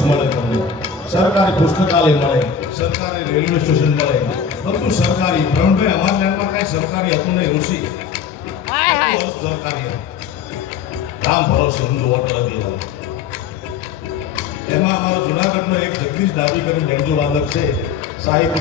બસ મળે તમને, સરકારી પુસ્તકાલય મળે, સરકારી રેલવે સ્ટેશન મળે, બધું સરકારી. પ્રવીણભાઈ અમારા લાઈનમાં કાંઈ સરકારી હતું નહીં, ઋષિ સરકારી રામ ભરોસે હિન્દુ હોટલ હતી. એમાં અમારો જુનાગઢનો એક જગદીશ ડાબી કરીને બેન્જો વાદક છે, સાહિત્ય